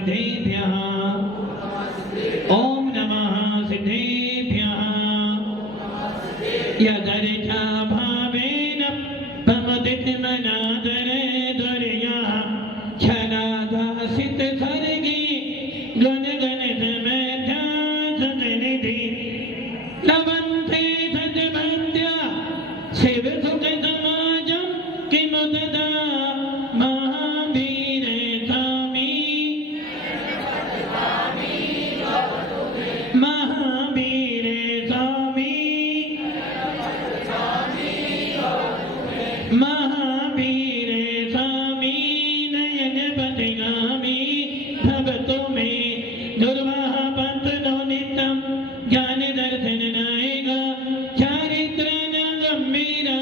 सिद्धेभ्यः ओम नमः सिद्धेभ्यः यदर्चा भावेन प्रमदितमनादरे दुर्यः क्षणादासित सर्गी गुणगणित मेधा सदनिधि लवन्ते सद्भक्त्या शिवसुख समाजं किमुददा महावीर स्वामी महावीर स्वामी महावीर स्वामी नयन बदगामी भवतो में दुर्वाह पंथनो नित्यं ज्ञान दर्शन नायका चारित्र गंभीरा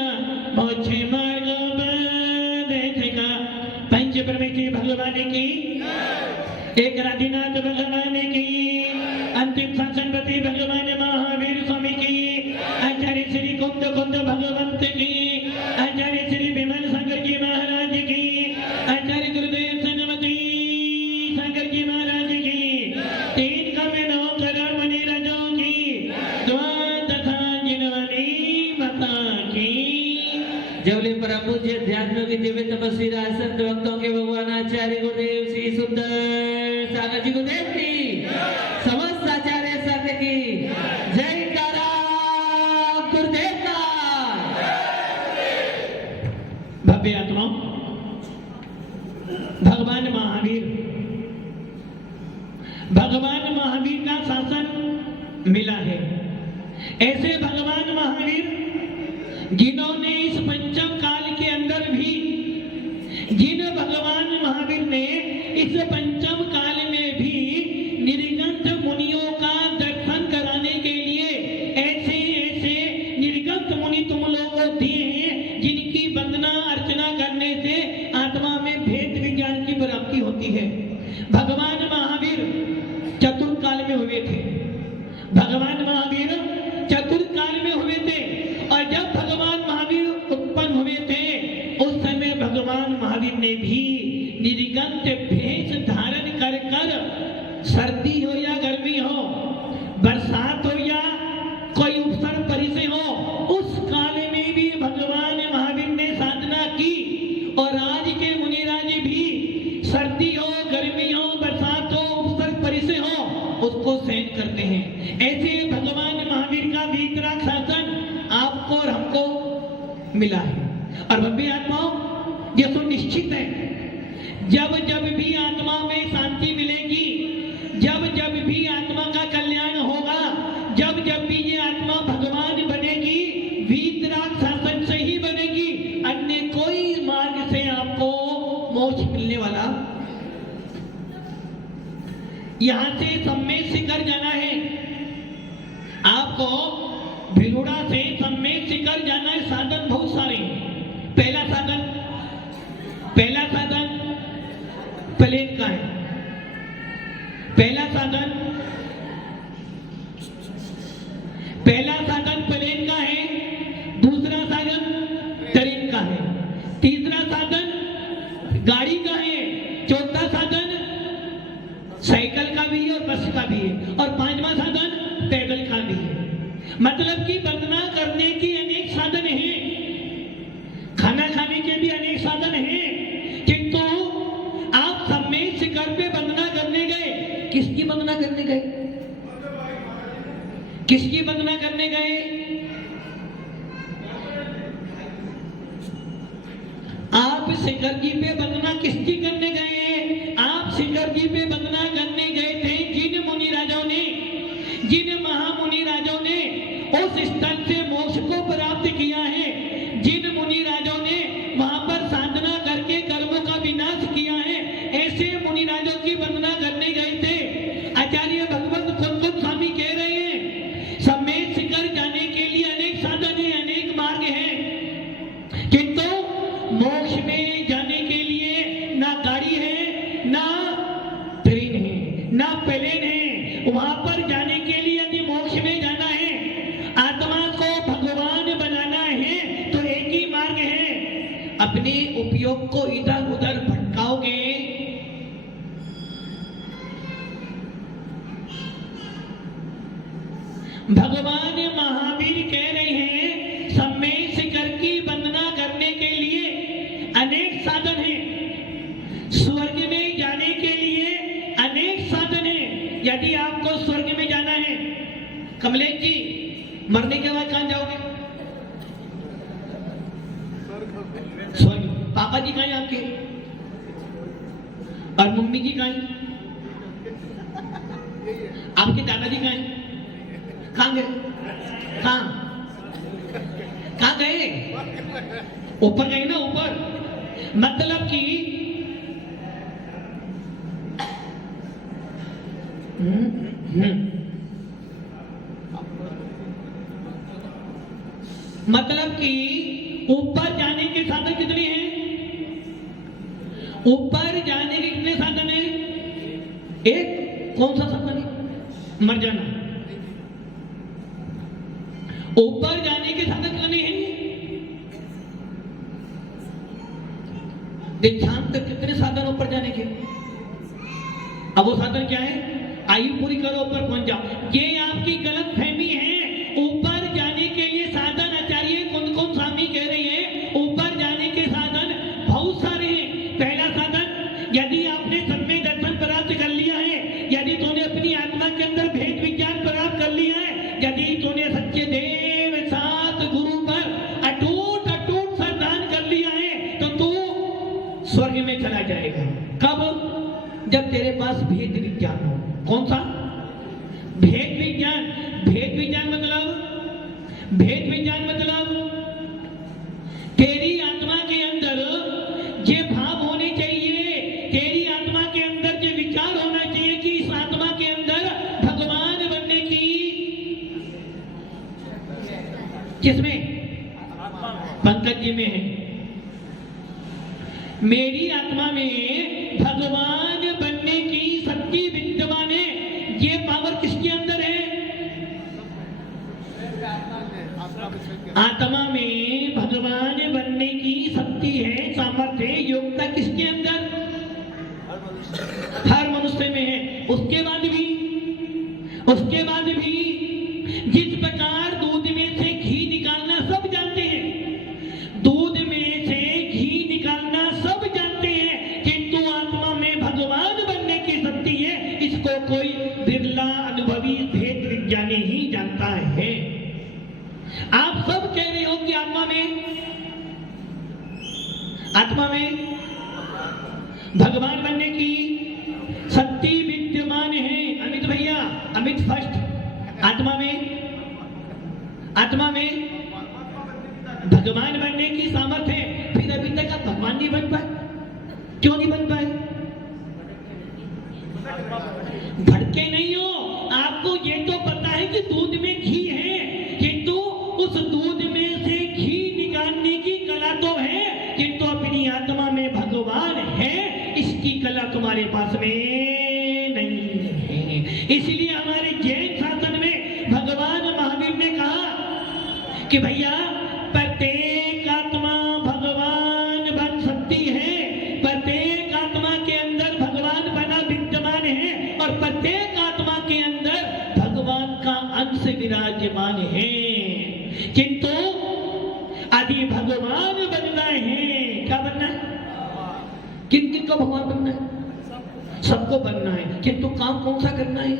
मोक्ष मार्ग बदेशिका पंच परमेश्वरी भगवान की एक राधिनाथ भगवान की अंतिम शासनपति भगवान महावीर स्वामी की आचार्य श्री कुंद कुंद भगवंत की आचार्य श्री विमल शंकर जी महाराज की आचार्य गुरुदेव सनमती शंकर जी महाराज की तीन कमनो करोड़ मणि राजों की द्वादशा जिनवानी माता की जवली परम पूज्य ध्यान की दिव्य तपस्वी संत भक्तों के भगवान आचार्य गुरुदेव श्री सुंदर सागर जी गुरुदेव की समस्त आचार्य संत की जय कारा गुरुदेव का भव्य आत्मा भगवान महावीर का शासन मिला है। ऐसे भगवान महावीर जिन्होंने इस पंचम काल के अंदर भी जिन भगवान महावीर ने इस पंचम काल में भी निर्गंथ मुनियों का दर्शन कराने के लिए ऐसे ऐसे निर्गंथ मुनि तुम लोगों को दिए हैं जिनकी वंदना अर्चना करने से आत्मा में भेद विज्ञान की प्राप्ति होती है। भगवान महावीर चतुर्काल में हुए थे। भगवान महावीर चतुर्काल में हुए थे और जब भगवान महावीर उत्पन्न हुए थे उस समय भगवान महावीर ने भी निर्गंथ भेष धारण कर कर सर्दी हो या गर्मी हो, बरसात हो या कोई उपसर परिसे हो, उस काल में भी भगवान महावीर ने साधना की। और आज के मुनिराज भी सर्दी हो, गर्मी हो, बरसात हो, उपसर परिसे हो, उसको सहन करते हैं। ऐसे भगवान महावीर का वीतराग शासन आपको और हमको मिला है। और भव्य आत्माओं, यह तो निश्चित है, जब जब भी आत्मा में शांति मिलेगी, जब जब भी आत्मा का कल्याण होगा, जब जब भी ये आत्मा भगवान बनेगी, वीतराग शासन से ही बनेगी, अन्य कोई मार्ग से आपको मोक्ष मिलने वाला। यहां से सम्मेद शिखर जाना है आपको, भिलुड़ा से सम्मेद शिखर जाना है। साधन बहुत सारे हैं। पहला साधन प्लेन का है। पहला साधन प्लेन का है। दूसरा साधन ट्रेन का है। तीसरा साधन गाड़ी का है। चौथा साधन साइकिल का भी है और बस का भी है। और पांचवा साधन पैदल का भी है। मतलब कि वंदना करने की अनेक साधन हैं, खाना खाने के भी अनेक साधन हैं, किंतु आप सम्मेद शिखर पे वंदना करने गए, किसकी वंदना करने गए? किसकी वंदना करने गए? आप शिखर जी पे वंदना किसकी करने गए? आप शिखर जी पे वंदना करने गए थे जिन मुनि राजाओं ने, जिन महामुनि राजाओं ने उस स्थल से मोक्ष को प्राप्त किया है, जिन मुनि राजाओं ने वहां पर साधना करके कर्मों का विनाश किया है, ऐसे मुनि राजाओं की वंदना करने गए थे। आचार्य भगवत कुंदुम स्वामी कह रहे हैं, सम्मेद शिखर जाने के लिए अनेक साधन है, अनेक मार्ग है, किंतु मोक्ष में जाने के लिए ना भगवान महावीर कह रहे हैं सब में शिखर की वंदना करने के लिए अनेक साधन हैं, स्वर्ग में जाने के लिए अनेक साधन हैं। यदि आपको स्वर्ग में जाना है, कमलेश जी, मरने के बाद कहां जाओगे? स्वर्ग। पापा जी कहां हैं आपके? और मम्मी जी कहां हैं? आपके दादाजी कहां हैं? कहां गए? कहां गए? ऊपर गए ना, ऊपर। मतलब कि मतलब कि ऊपर जाने के साधन कितने हैं? ऊपर जाने के कितने साधन हैं? एक कौन सा साधन है? मर जाना। ऊपर जाने के साधन कितने हैं? देहांत कितने साधन ऊपर जाने के? अब वो साधन क्या है? आयु पूरी करो, ऊपर पहुंच जाओ। ये आपकी गलत फहमी है। ऊपर जाने के लिए साधन आचार्य कौन कौन स्वामी कह रहे हैं? ऊपर जाने के साधन बहुत सारे हैं। पहला साधन, यदि आपने सम्यक दर्शन प्राप्त कर लिया है, यदि तूने अपनी आत्मा के अंदर भेद विज्ञान प्राप्त कर लिया है, यदि तूने सच्चे देव सात गुरु पर अटूट अटूट श्रद्धान कर लिया है, तो तू स्वर्ग में चला जाएगा। कब? जब तेरे पास भेद विज्ञान हो। कौन सा भेद विज्ञान? भेद विज्ञान मतलब, भेद विज्ञान मतलब तेरी आत्मा के अंदर ये भाव होने चाहिए, तेरी आत्मा के अंदर ये विचार होना चाहिए कि इस आत्मा के अंदर भगवान बनने की, किसमें? पंकज जी में है। मेरी आत्मा में भगवान बनने की शक्ति विद्यमान है। ये पावर किसके अंदर है? आत्मा में भगवान बनने की शक्ति है, सामर्थ्य है, योग्यता किसके अंदर? हर मनुष्य में है। उसके बाद भी जिस प्रकार दूध में से घी निकालना सब जानते हैं, दूध में से घी निकालना सब जानते हैं, किंतु आत्मा में भगवान बनने की शक्ति है, इसको कोई बिरला अनुभवी भेद विज्ञानी ही जानता है। आप सब कह रहे हो कि आत्मा में भगवान बनने की शक्ति विद्यमान है। अमित भैया, अमित फर्स्ट। आत्मा में भगवान बनने की सामर्थ्य है। फिर अभी तक आप भगवान नहीं बन पाए। क्यों नहीं बन पाए? भटके नहीं हो। आपको ये तो पता है कि दूध में घी है, किंतु उस दूध में से घी निकालने की कला तो है, किंतु अपनी आत्मा में भगवान है, इसकी कला तुम्हारे पास में नहीं है। इसलिए हमारे जैन शासन में भगवान महावीर ने कहा कि भैया प्रत्येक आत्मा भगवान बन सकती है, प्रत्येक आत्मा के अंदर भगवान बना विद्यमान है, और प्रत्येक आत्मा के अंदर भगवान का अंश विराजमान है। किंतु यदि भगवान बनना है, क्या बनना है? किन किन को भगवान बनना है? सबको बनना है, किंतु काम कौन सा करना है?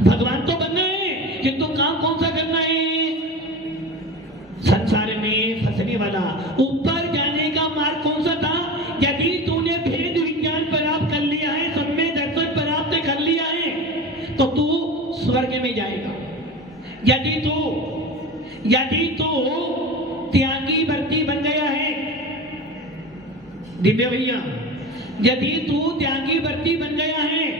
भगवान तो बनना है, किंतु काम कौन सा करना है? संसार में फंसने वाला ऊपर जाने का मार्ग कौन सा था? यदि तूने भेद विज्ञान प्राप्त कर लिया है, सम्यक दर्शन प्राप्त कर लिया है, तो तू स्वर्ग में जाएगा। यदि तू त्यागी व्रती बन गया है, दिव्य भैया, यदि तू त्यागी व्रती बन गया है,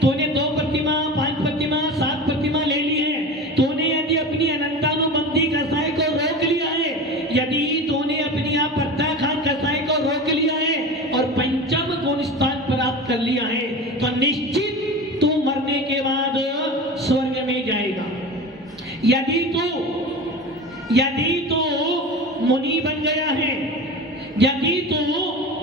तूने 2 प्रतिमा, 5 प्रतिमा, 7 प्रतिमा ले ली है, तूने यदि अपनी अनंतानुबंधी कसाई को रोक लिया है, यदि तूने अपनी आप प्रत्याखान कसाई को रोक लिया है और पंचम गुण स्थान प्राप्त कर लिया है, तो निश्चित तू मरने के बाद स्वर्ग में जाएगा। यदि तू मुनि बन गया है, यदि तू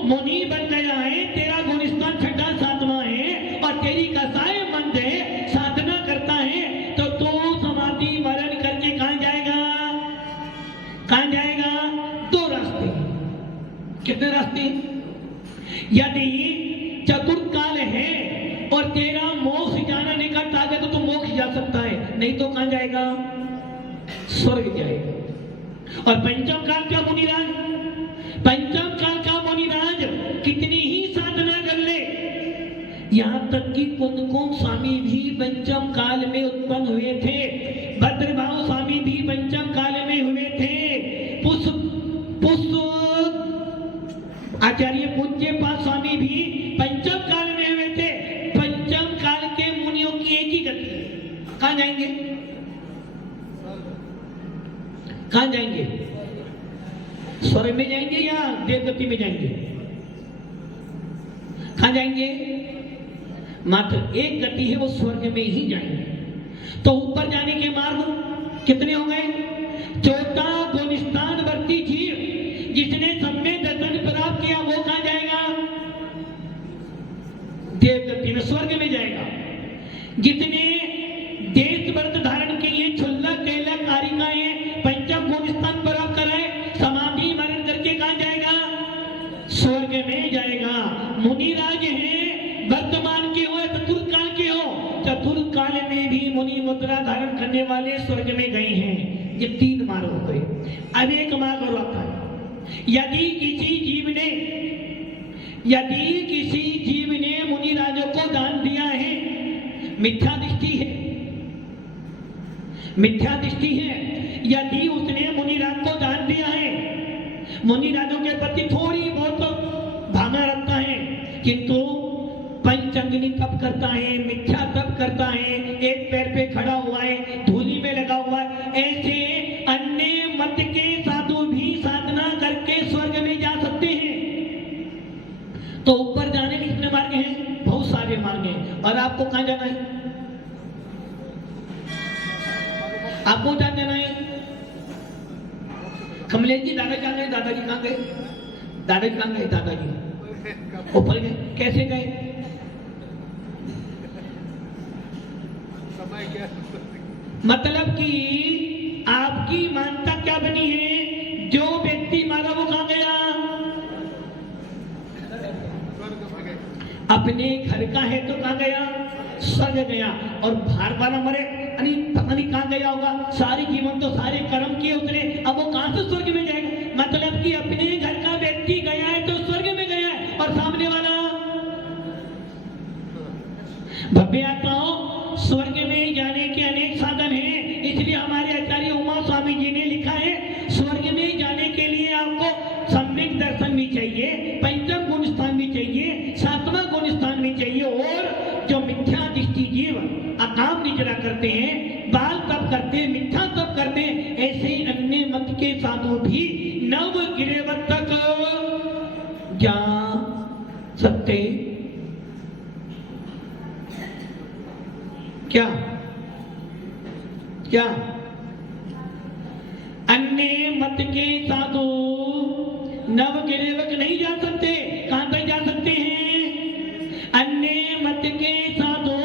मुनि बन गया है, तेरा गुण स्थान 6वां 7वां है और तेरी कसाई मन है, साधना करता है, तो जानते हैं? यदि चतुर्थ काल है और तेरा मोक्ष जाना निकट आ गया तो तू मोक्ष जा सकता है, नहीं तो कहां जाएगा? स्वर्ग जाएगा। और पंचम काल का मुनिराज, पंचम काल का मुनिराज कितनी ही साधना कर ले, यहां तक कि कुंदकुंद स्वामी भी पंचम काल में उत्पन्न हुए थे, भद्रभाव स्वामी भी पंचम काल में हुए थे, आचार्य पूज्य पाद स्वामी भी पंचम काल में हुए थे। पंचम काल के मुनियों की एक ही गति है, कहां जाएंगे? कहां जाएंगे? स्वर्ग में जाएंगे या देवगति में जाएंगे? कहां जाएंगे? मात्र एक गति है, वो स्वर्ग में ही जाएंगे। तो ऊपर जाने के मार्ग कितने हो गए? चौथा गुणस्थान वर्ती जीव जिसने सम्यक दर्शन प्राप्त किया वो कहां जाएगा? देवगति में, स्वर्ग में जाएगा। जितने देश व्रत धारण किए, छुल्ला केला कारिकाएं पंचम गुणस्थान प्राप्त कराए, समाधि मरण करके कहां जाएगा? स्वर्ग में जाएगा। मुनिराज हैं, वर्तमान के हो, चतुर्थ काल के हो, चतुर्थ काल में भी मुनि मुद्रा धारण करने वाले स्वर्ग में गए हैं। ये तीन मार्ग हो गए। अब एक मार्ग और आता है, यदि किसी जीव ने मुनिराजों को दान दिया है, मिथ्या दृष्टि है, मिथ्या दृष्टि है, यदि उसने मुनिराज को दान दिया है, मुनिराजों के प्रति थोड़ी बहुत भावना रखता है, किंतु पंचअंगनी तप करता है, मिथ्या तप करता है, एक पैर पे खड़ा हुआ है, धूली में लगा हुआ है, ऐसे अन्य मत के साधु भी साधना करके स्वर्ग में जा सकते हैं। तो ऊपर जाने के कितने मार्ग हैं? बहुत सारे मार्ग हैं। और आपको कहां जाना है? आपको कहां जाना है? कमलेश जी दादाजी कहां गए? दादाजी कहां गए? दादाजी कहां गए? दादाजी ऊपर गए। कैसे गए? मतलब कि आपकी मान्यता क्या बनी है? जो व्यक्ति मारा वो कहां गया? अपने घर का है तो कहां गया? स्वर्ग गया। और बाहर वाला मरे, पता नहीं कहां गया होगा, सारी जीवन तो सारे कर्म किए उसने, अब वो कहां से स्वर्ग में जाएगा? मतलब कि अपने घर का व्यक्ति गया है तो स्वर्ग में गया है, और सामने वाला भव्य आत्माओं, स्वर्ग में जाने के अनेक साधन हैं। इसलिए हमारे आचार्य उमा स्वामी जी ने लिखा है, स्वर्ग में जाने के लिए आपको सम्यक दर्शन भी चाहिए, पंचम गुण स्थान भी चाहिए, सातवां गुण स्थान भी चाहिए, और जो मिथ्या दृष्टि जीव अकाम निजरा करते हैं, बाल तप करते हैं, मिथ्या तप करते हैं, ऐसे अन्य मत के साधु भी नव गिरेवत तक जा सकते। क्या क्या? अन्य मत के साधु नव गिरेवक नहीं जा सकते। कहां तक जा सकते हैं? अन्य मत के साधु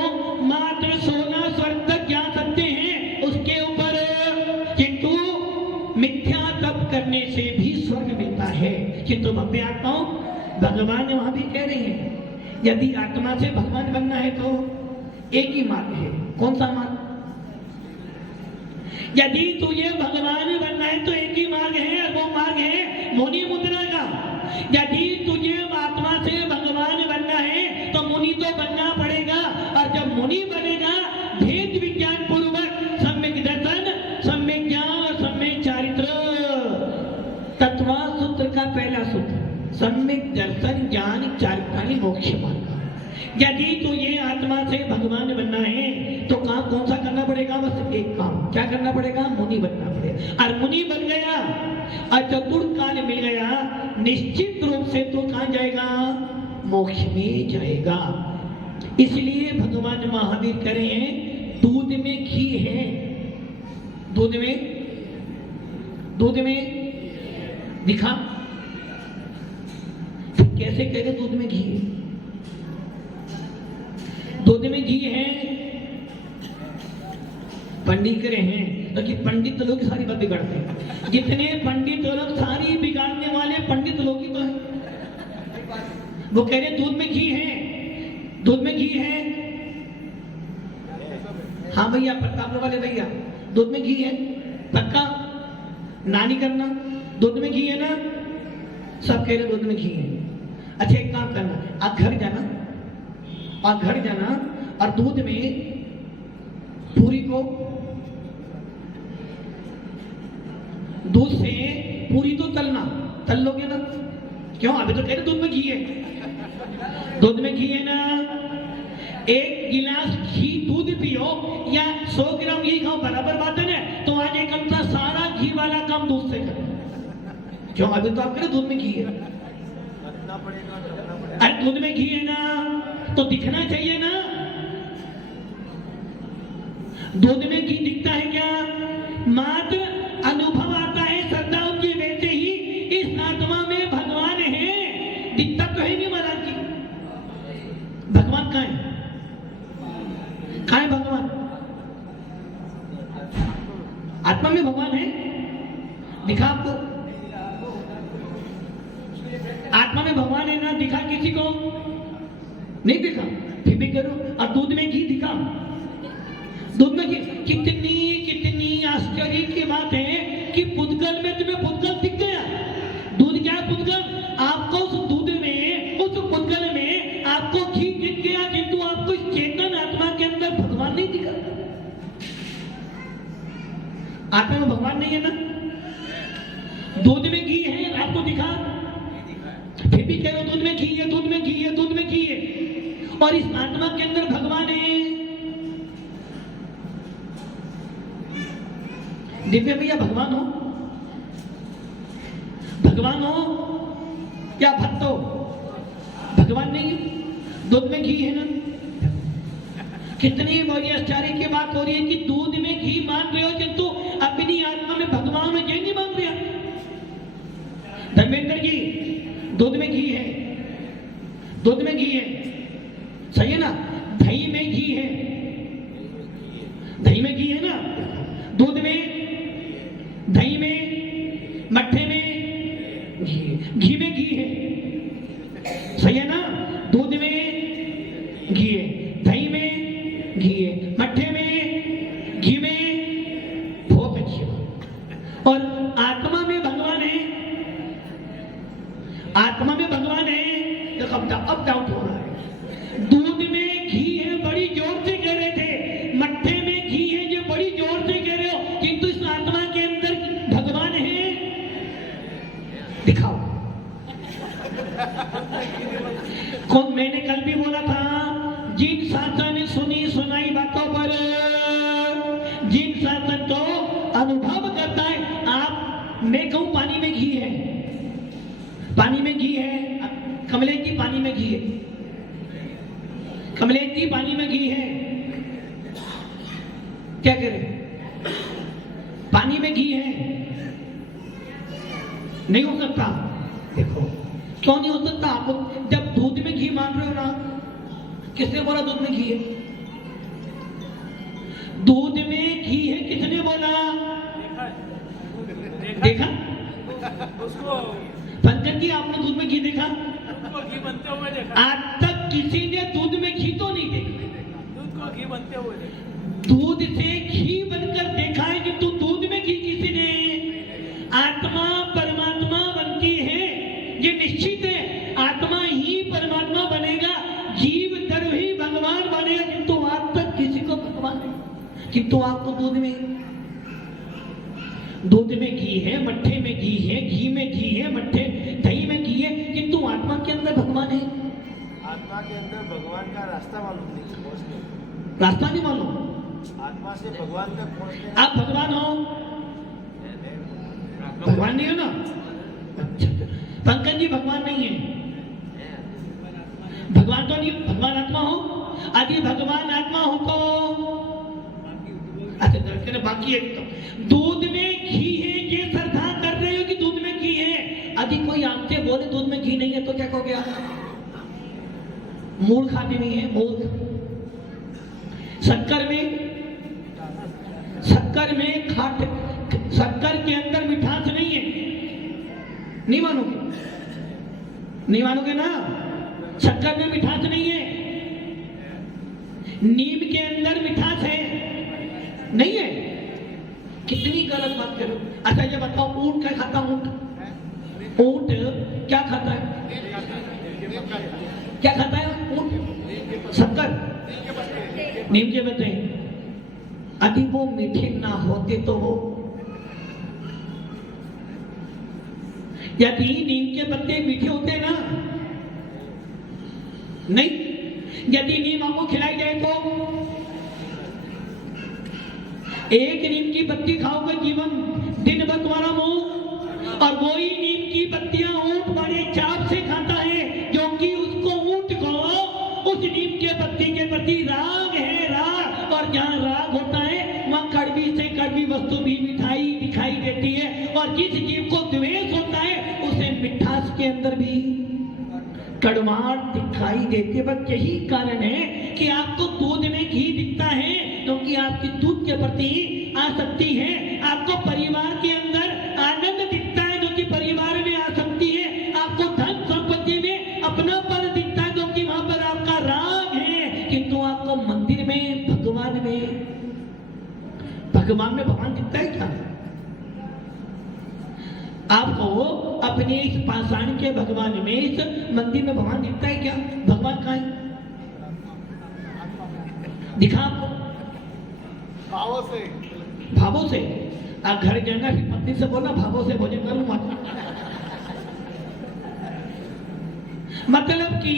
मात्र 16 स्वर्ग तक जा सकते हैं, उसके ऊपर, किंतु मिथ्या तप करने से भी स्वर्ग मिलता है। किंतु भव्य आत्माओं, भगवान वहां भी कह रहे हैं, यदि आत्मा से भगवान बनना है तो एक ही मार्ग है। कौन सा मार्ग? यदि तुझे भगवान बनना है तो एक ही मार्ग है, और वो मार्ग है मुनि मुद्रा का। यदि तुझे आत्मा से भगवान बनना है तो मुनि तो बनना पड़ेगा, और जब मुनि बनेगा, भेद विज्ञान पूर्वक सम्यक दर्शन, सम्यक ज्ञान, सम्यक चारित्र, तत्वा सूत्र का पहला सूत्र, सम्यक दर्शन ज्ञान चारित्र मोक्ष मार्ग। यदि तुझे आत्मा से भगवान बनना है तो काम कौन सा करना पड़ेगा? बस एक काम। क्या करना पड़ेगा? मुनि बनना पड़ेगा। और मुनि बन गया और चतुर्थ काल मिल गया, निश्चित रूप से तो कहां जाएगा? मोक्ष में जाएगा। इसलिए भगवान महावीर कह रहे हैं, दूध में घी है, दूध में दिखा, कैसे कह रहे दूध में घी है? दूध में घी है, पंडित करे हैं, लेकिन पंडित लोग सारी बात बिगाड़ते हैं। जितने पंडित लोग सारी बिगाड़ने वाले पंडित लोग ही तो हैं। वो कह रहे दूध में घी है, दूध में घी है। हाँ भैया, प्रताप वाले भैया, दूध में घी है पक्का? ना नहीं करना, दूध में घी है ना? सब कह रहे दूध में घी है। अच्छा एक काम करना, आप घर जाना और घर जाना और दूध में पूरी को, दूध से पूरी तो तलना, तल लोगे ना? क्यों? अभी तो कह रहे दूध में घी है, दूध में घी है ना? एक गिलास घी दूध पियो या 100 ग्राम घी खाओ, बराबर बात है ना? तो आज एक घंटा सारा घी वाला काम दूध से करो। क्यों? अभी तो आप कह रहे दूध में घी है। अरे दूध में घी है ना तो दिखना चाहिए ना? दूध में घी दिखता है क्या? मात्र अनुभव आता है श्रद्धा उनकी, वैसे ही इस आत्मा में भगवान है, दिखता तो है नहीं महाराज जी। भगवान कहाँ है? कहाँ है भगवान? आत्मा में भगवान है, दिखा आपको? आत्मा में भगवान है ना, दिखा किसी को? नहीं दिखा, फिर भी करो। और दूध में घी दिखा, दूध में घी। कितनी कितनी आश्चर्य की बात है कि पुद्गल में तुम्हें पुद्गल दिख गया। दूध क्या है? पुद्गल। आपको उस दूध में, उस पुद्गल में आपको घी दिख गया, किंतु आपको इस चेतन आत्मा के अंदर भगवान नहीं दिखा। आत्मा में भगवान नहीं है ना? दूध में घी है, आपको दिखा? फिर भी कह रहे दूध में घी है, दूध में घी है, दूध में घी है। और इस आत्मा के अंदर भगवान है। दिव्य भैया भगवान हो, भगवान हो या भक्त हो? भगवान नहीं है, दूध में घी है ना? कितनी बड़ी आश्चर्य की बात हो रही है कि दूध में घी मान रहे हो, किंतु अपनी आत्मा में भगवान है, ये नहीं मान रहे। धर्मेंद्र जी, दूध में घी है, दूध में घी है, सही है ना? दही में घी है, दही में घी है ना? दूध में, दही में, मट्ठे में घी, घी में घी है, सही है ना? दूध में घी है, दही में घी है, मट्ठे में, घी में। बहुत अच्छी बात। और आत्मा में भगवान है, आत्मा में भगवान है। देखो अब डाउट हो रहा है। दूध में घी है, बड़ी जोर से कह रहे थे, मट्ठे में घी है, ये बड़ी जोर से कह रहे हो, किंतु इस आत्मा के अंदर भगवान है, दिखाओ। कौन? मैंने कल भी बोला था, जिन शासन ने सुनी सुनाई बातों पर, जिन शासन को अनुभव करता है। आप, मैं कहूं पानी में घी है, पानी में घी है, कमलेश जी पानी में घी है, कमलेश जी पानी में घी है, क्या करें? पानी में घी है, नहीं हो सकता। देखो क्यों नहीं हो सकता? आप जब दूध में घी मान रहे हो ना, किसने बोला दूध में घी है? दूध में घी है, किसने बोला? देखा उसको पंकज जी, आपने दूध में घी देखा? घी बनते हुए देखा। आज तक किसी ने दूध में घी तो नहीं देखा। दूध को घी बनते हुए देखा। दूध से घी बनकर देखा है कि तू दूध में घी किसी ने? आत्मा परमात्मा बनती है, ये निश्चित है। आत्मा ही परमात्मा बनेगा, जीव तर ही भगवान बनेगा, किंतु आज तक किसी को भगवान नहीं। किंतु आपको दूध में, दूध में घी है, मट्ठे में घी है, घी में घी है, मट्ठे दही में घी है, किंतु आत्मा के अंदर भगवान है। आत्मा के अंदर भगवान का रास्ता मालूम नहीं, पहुंचने। रास्ता नहीं मालूम। आत्मा से भगवान तक पहुंचने। आप भगवान हो? भगवान नहीं हो ना? अच्छा, पंकज जी भगवान नहीं है, भगवान तो नहीं। भगवान आत्मा हो? यदि भगवान आत्मा हो तो अच्छा, बाकी है तो दूध में घी है, ये श्रद्धा कर रहे हो कि दूध में घी है। यदि कोई आपसे बोले दूध में घी नहीं है तो क्या कहोगे आप? मूर्ख आदमी है, मूर्ख। शक्कर में खाट, शक्कर के अंदर मिठास नहीं है, नहीं मानोगे? नहीं मानोगे ना? शक्कर में मिठास नहीं है, नीम के अंदर मिठास है, नहीं है। कितनी गलत बात करो। अच्छा ये बताओ, ऊंट क्या खाता? ऊंट क्या खाता है? क्या खाता है ऊंट? शक्कर, नीम के पत्ते। यदि वो मीठे ना होते तो यदि नीम के पत्ते मीठे होते ना, नहीं, यदि नीम आपको खिलाई जाए तो एक नीम की पत्ती खाओगे जीवन दिन भर तुम्हारा मुंह, और वही नीम की पत्तियां ऊंट बड़े चाव से खाता है, क्योंकि उसको ऊंट को उस नीम के पत्ती के प्रति राग है, राग। और जहाँ राग होता है वहाँ कड़वी से कड़वी वस्तु भी मिठाई दिखाई देती है, और जिस जीव को द्वेष होता है उसे मिठास के अंदर भी कड़वाहट दिखाई देती है। बस यही कारण है कि आपको दूध में घी दिखता है, क्योंकि आपकी दूध के प्रति आसक्ति है। आपको परिवार के अंदर आनंद दिखता है, क्योंकि परिवार में आसक्ति है। आपको धन संपत्ति में अपनापन दिखता है, क्योंकि वहां पर आपका राग है। किंतु आपको मंदिर में भगवान में भगवान दिखता है क्या? आपको अपने इस पाषाण के भगवान में, इस मंदिर में भगवान दिखता है क्या? भगवान कहाँ है? दिखा आपको? भावों से। आप घर जाना फिर पत्नी से बोलना भावों से भोजन करूं मत। मतलब कि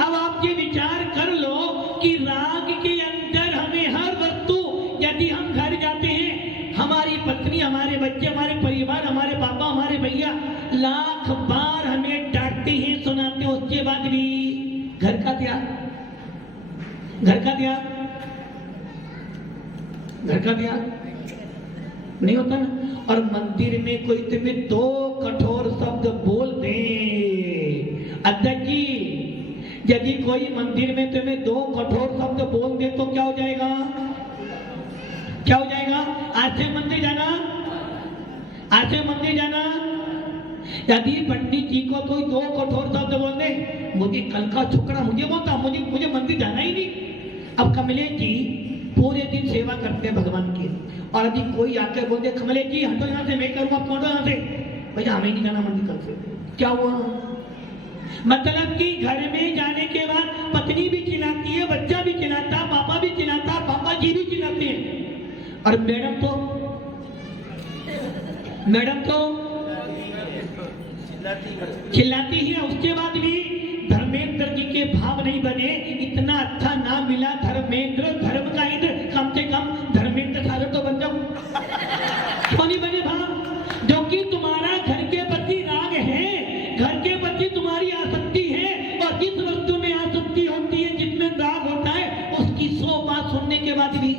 अब आप ये विचार कर लो कि राग के अंदर हमें हर वस्तु, यदि हम घर जाते हैं, हमारी पत्नी, हमारे बच्चे, हमारे परिवार, हमारे पापा, हमारे भैया लाख बार हमें डांटते हैं, सुनाते हैं, उसके बाद भी घर का त्याग, घर का त्याग, घर का त्याग नहीं होता ना। और मंदिर में कोई तुम्हें दो कठोर शब्द बोल दे, अध्यक्ष जी, यदि कोई मंदिर में तुम्हें दो कठोर शब्द बोल दे तो क्या हो जाएगा? क्या हो जाएगा? आज से मंदिर जाना, आज से मंदिर जाना। यदि पंडित जी को कोई दो कठोर शब्द बोल दे, मुझे कल का छुकड़ा मुझे बोलता, मुझे मंदिर जाना ही नहीं। अब कमलेश जी पूरे दिन सेवा करते हैं भगवान की, और यदि कोई आकर बोल दे कमलेश जी हटो यहाँ से, मैं करूँगा, कौन यहाँ से, भैया हमें नहीं जाना मंदिर कल से, क्या हुआ? मतलब कि घर में जाने के बाद पत्नी भी चिल्लाती है, बच्चा भी चिल्लाता, पापा भी चिल्लाता, पापा जी भी चिल्लाते हैं, और मैडम तो चिल्लाती है। उसके बाद भी धर्मेंद्र जी के भाव नहीं बने। इतना अच्छा नाम मिला धर्मेंद्र, धर्म का इंद्र, कम से कम धर्मेंद्र सारे तो बन जाओ। क्यों नहीं बने भाव? जो कि तुम्हारा घर के प्रति राग है, घर के प्रति तुम्हारी आसक्ति है, और जिस वस्तु में आसक्ति होती है, जिसमें राग होता है, उसकी 100 बात सुनने के बाद भी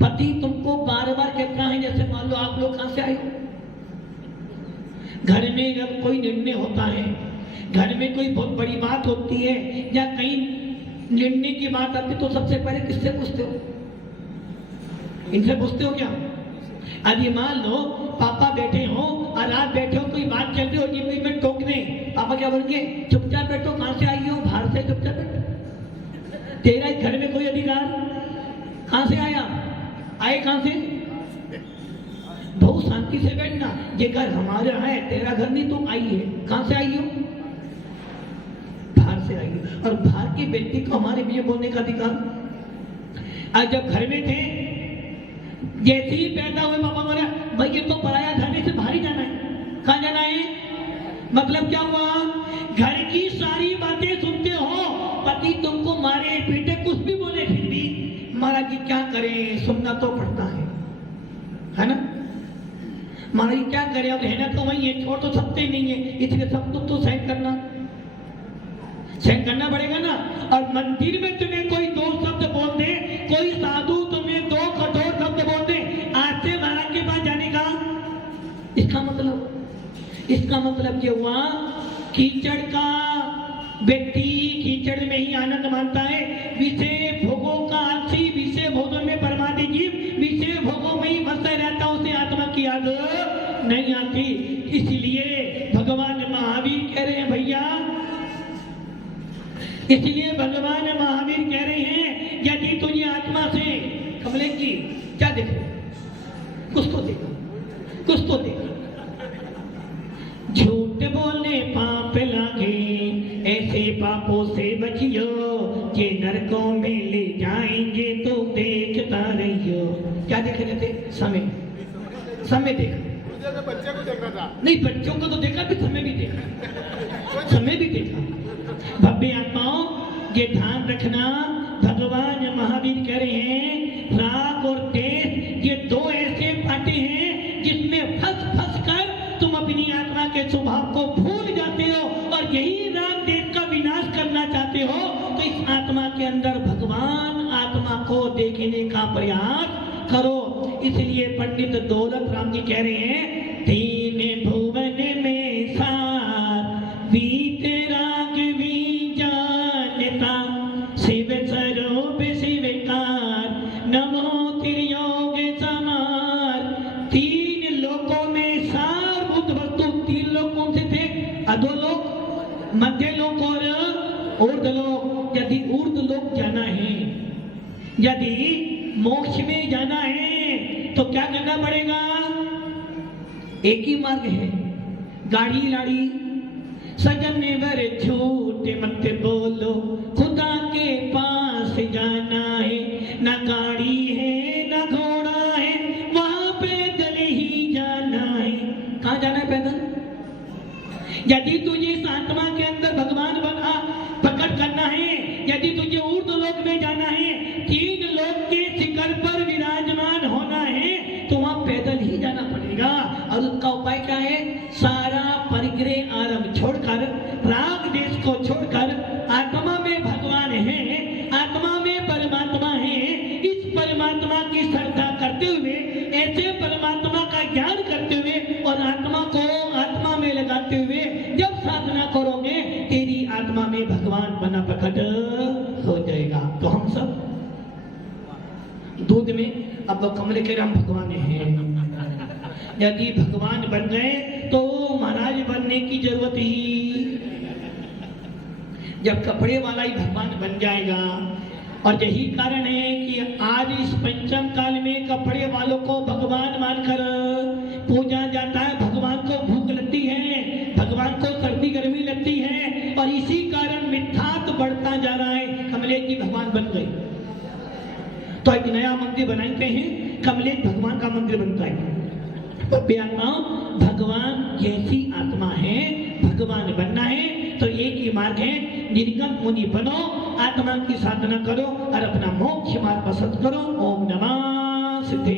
पति तुमको बार बार कहता है, जैसे मान लो आप लोग कहां से आए हो, घर में जब कोई निर्णय होता है, घर में कोई बहुत बड़ी बात होती है, या कहीं निर्णय की बात आती, तो सबसे पहले किससे पूछते हो? इनसे पूछते हो क्या? यदि मान लो पापा बैठे हो और आप बैठे हो, कोई बात चल रही हो, ये कोई में टोक दे, पापा क्या बोलेंगे? चुपचाप बैठो, कहां से आई हो? बाहर से, चुपचाप बैठो। तेरा घर में कोई अधिकार? कहां से आया? आए कहां से? बहुत शांति से बैठना, ये घर हमारा है, तेरा घर नहीं, तुम आई है। कहां से आई हो? बाहर से आई है। और बाहर की व्यक्ति को हमारे लिए बोलने का अधिकार। आज जब घर में थे, जैसे ही पैदा हुए पापा बोला, भाई ये तो पराया जाने से बाहर ही जाना है। कहां जाना है? मतलब क्या हुआ? घर की सारी बातें सुनते हो, पति तुमको मारे पीटे कुछ भी बोले, फिर भी महाराज जी क्या करें, सुनना तो पड़ता है ना? महाराज जी क्या करें, अब रहना तो वही है, छोड़ तो सकते नहीं है, इसलिए सब कुछ तो सहन करना पड़ेगा ना। और मंदिर में तुम्हें कोई दो शब्द बोल दे, कोई साधु तुम्हें दो कठोर शब्द बोल दे, आज से महाराज के पास जाने का, इसका मतलब ये हुआ, कीचड़ का व्यक्ति कीचड़ में ही आनंद मानता है। विषय भोगों का आलसी, विषय भोगों में परमादि जीव विषय भोगों में ही फंसा रहता, उसे आत्मा की याद नहीं आती। इसलिए भगवान महावीर कह रहे हैं, भैया इसलिए भगवान महावीर कह रहे हैं यदि तुझे आत्मा से कमलेश जी क्या देख रहे? कुछ तो देखो, कुछ तो देखो। झूठ बोलने पाप लागे, ऐसे पापों से बचियो, ये नरकों में ले जाएंगे तो देखता रहियो। क्या देख रहे थे? समय, समय देखा। मुझे बच्चे को देखा था। नहीं, बच्चों को तो देखा भी, समय भी देखा, समय भी देखा। भव्य आत्माओं, ये ध्यान रखना, भगवान महावीर कह रहे हैं राग और देश ये दो ऐसे पाटे हैं जिसमें फंस फंस कर तुम अपनी आत्मा के स्वभाव को भूल जाते हो, और यही राग देश का विनाश करना चाहते हो। तो इस आत्मा के अंदर भगवान आत्मा को देखने का प्रयास करो। इसलिए पंडित दौलत राम जी कह रहे हैं तीन भुवन में सार बीते राग भी जानता, शिव स्वरूप शिवकार नमो त्रियोग समार। तीन लोकों में सारभूत वस्तु, तीन लोग कौन से थे? अधोलोक, मध्य लोक और ऊर्ध्व लोक। यदि ऊर्ध्व लोक जाना है, यदि मोक्ष में जाना है तो क्या करना पड़ेगा? एक ही मार्ग है, गाड़ी लाड़ी सजन वर झूठ मत बोलो, खुदा के पास जाना है। ना गाड़ी है ना घोड़ा है, वहां पैदल ही जाना है। कहाँ जाना है? पैदल। यदि तुझे इस आत्मा के अंदर भगवान बना प्रकट करना है, यदि तुझे ऊर्ध्व लोक में जाना है, तीन लोक के शिखर पर विराजमान होना है, तो वहां पैदल ही जाना पड़ेगा। और उसका उपाय क्या है? सारा परिग्रह आरंभ छोड़कर, राग देश को छोड़कर, आत्मा में भगवान है, आत्मा में परमात्मा है, इस परमात्मा की श्रद्धा करते हुए, ऐसे परमात्मा का ज्ञान करते हुए और आत्मा को आत्मा में लगाते हुए जब साधना करोगे, तेरी आत्मा में भगवान बना प्रकट हो जाएगा। तो हम सब दूध में, अब वो कमले के राम भगवान हैं। यदि भगवान बन गए तो महाराज बनने की जरूरत ही, जब कपड़े वाला ही भगवान बन जाएगा। और यही कारण है कि आज इस पंचम काल में कपड़े वालों को भगवान मानकर पूजा जाता है। भगवान को भूख लगती है, भगवान को सर्दी गर्मी लगती है, और इसी कारण मिथ्यात्व बढ़ता जा रहा है। कमलेश जी भगवान बन गए तो एक नया मंदिर बनाते हैं, कमलेश भगवान का मंदिर बनता है। आत्माओं, भगवान जैसी आत्मा है, भगवान बनना है तो एक ही मार्ग है, निर्गम मुनि बनो, आत्मा की साधना करो और अपना मोक्ष मार्ग पसंद करो। ओम नमः सिद्धि।